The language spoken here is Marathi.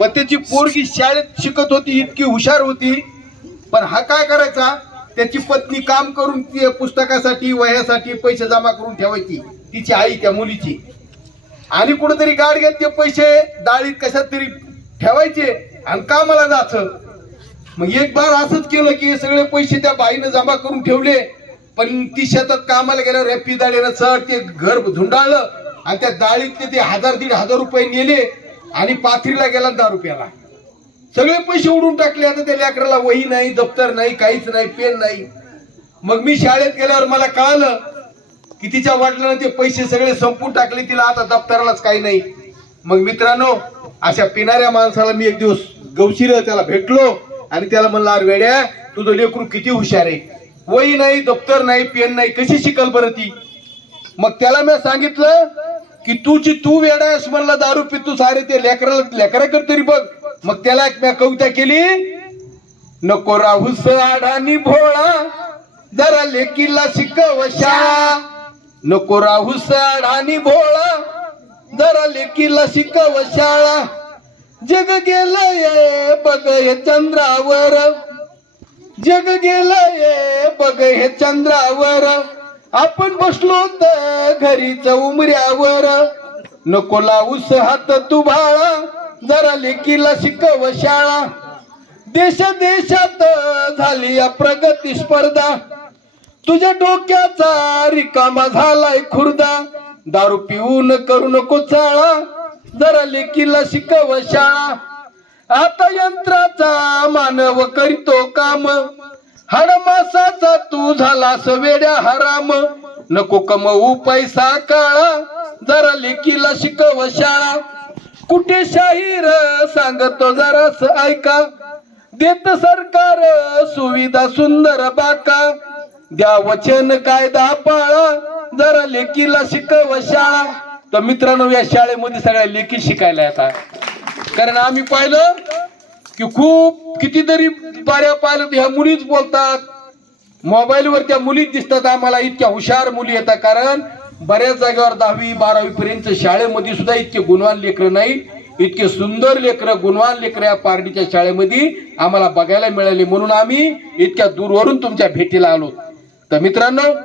पण त्याची पोरगी शाळेत शिकत होती इतकी हुशार होती. पण हा काय करायचा? त्याची पत्नी काम करून ती पुस्तकासाठी वह्यासाठी पैसे जमा करून ठेवायची. तिची आई त्या मुलीची. आणि कुठेतरी गाडग्यात ते पैसे डाळीत कशात तरी ठेवायचे आणि कामाला जायचं. मग एक बार असंच केलं की हे सगळे पैसे त्या बाईनं जमा करून ठेवले. पण ती शेतात कामाला गेल्यावर रॅपी दाळीनं चढ ते घर धुंडाळलं आणि त्या दाळीतले ते हजार दीड हजार रुपये नेले. आणि पाथरीला गेला दहा रुपयाला. सगळे पैसे उडून टाकले आता त्या लेकराला वही नाही दप्तर नाही काहीच नाही पेन नाही. मग मी शाळेत गेल्यावर मला कळालं की तिच्या वडिलांना ते पैसे सगळे संपून टाकले तिला आता दप्तरालाच काही नाही. मग मित्रांनो अशा पिणाऱ्या माणसाला मी एक दिवस गवशीर त्याला भेटलो आणि त्याला म्हणलं अरे वेड्या तुझं लेकरू किती हुशार आहे. वही नाही दप्तर नाही पेन नाही कशी शिकल बरं ती? मग त्याला मी सांगितलं की तूची तू वेडा आहेस म्हणलं दारू पितू सारे ते लेकराला लेकराकडे तरी बघ. मग त्याला एक मी कविता केली? नको राहूस आडानी भोळा जरा लेकीला शिकव शाळा नको राहूस आडानी भोळा जरा लेकीला शिकव शाळा जग गेलंय बघ हे चंद्रावर. जग गेलंय बघ हे चंद्रावर. आपण बसलो तर घरीच उमऱ्यावर नको लावूस हात तू भाळा जरा लेकीला शिकव शाळा. देश देशात झाली या प्रगती स्पर्धा. तुझ्या डोक्याचा रिकामा झालाय खुर्दा. दारू पिऊन करू नको चाळा जरा लेकीला शिकव शाळा. आता यंत्राचा मानव करीतो काम. हडमासाचा तू झालास वेड्या हराम. नको कमवू पैसा काळा. जरा लेकीला शिकव शाळा. कुठे शाहीर सांगतो जरास ऐका. देत सरकार सुविधा सुंदर बाका. द्या वचन कायदा पाळा. जरा लेकीला शिकव शाळा. तर मित्रांनो या शाळेमध्ये सगळ्या लेखी शिकायला येतात. कारण आम्ही पाहिलं की खूप कितीतरी पाऱ्या पाहिलं तर ह्या मुलीच बोलतात. मोबाईलवर त्या मुलीच दिसतात. आम्हाला इतक्या हुशार मुली येतात. कारण बऱ्याच जागेवर दहावी बारावी पर्यंत शाळेमध्ये सुद्धा इतके गुणवान लेकरं नाही. इतके सुंदर लेकरं गुणवान लेकरं या पार्टीच्या शाळेमध्ये आम्हाला बघायला मिळाले. म्हणून आम्ही इतक्या दूरवरून तुमच्या भेटीला आलो. तर मित्रांनो